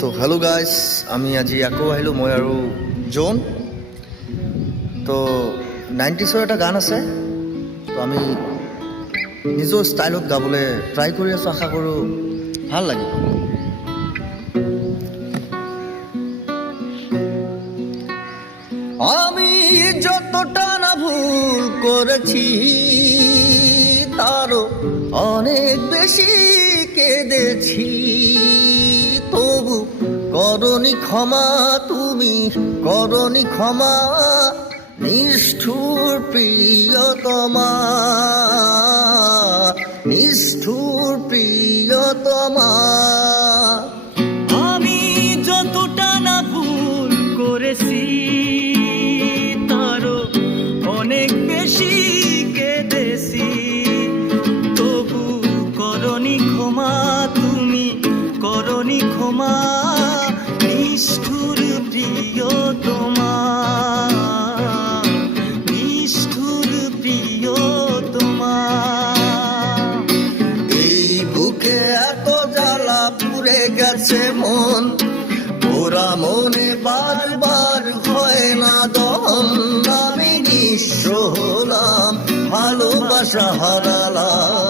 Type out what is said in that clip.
তো hello' guys, আমি আজি আকৌ আহিলোঁ, মই আৰু জন। তো 90sৰ এটা গান আছে, তো আমি নিজৰ ষ্টাইলত গাবলৈ ট্ৰাই কৰি আছোঁ। আশা কৰোঁ ভাল লাগিব। আমি যতটা না ভুল করেছি তারও অনেক বেশি কেঁদেছি, তবু করনি ক্ষমা, তুমি করনি ক্ষমা, নিষ্ঠুর প্রিয়তমা, নিষ্ঠুর প্রিয়তমা। আমি যতটা না ভুল করেছি তারও অনেক বেশি কেঁদেছি, তবু করনি ক্ষমা, তুমি করনি ক্ষমা, নিষ্ঠুর প্রিয়তমা, নিষ্ঠুর প্রিয়তমা। এই বুকে এত জ্বালা পুড়ে গেছে মন, ওরা মনে বারবার হয় না দহন। আমি নিঃস্ব হলাম, ভালোবাসা হারালাম,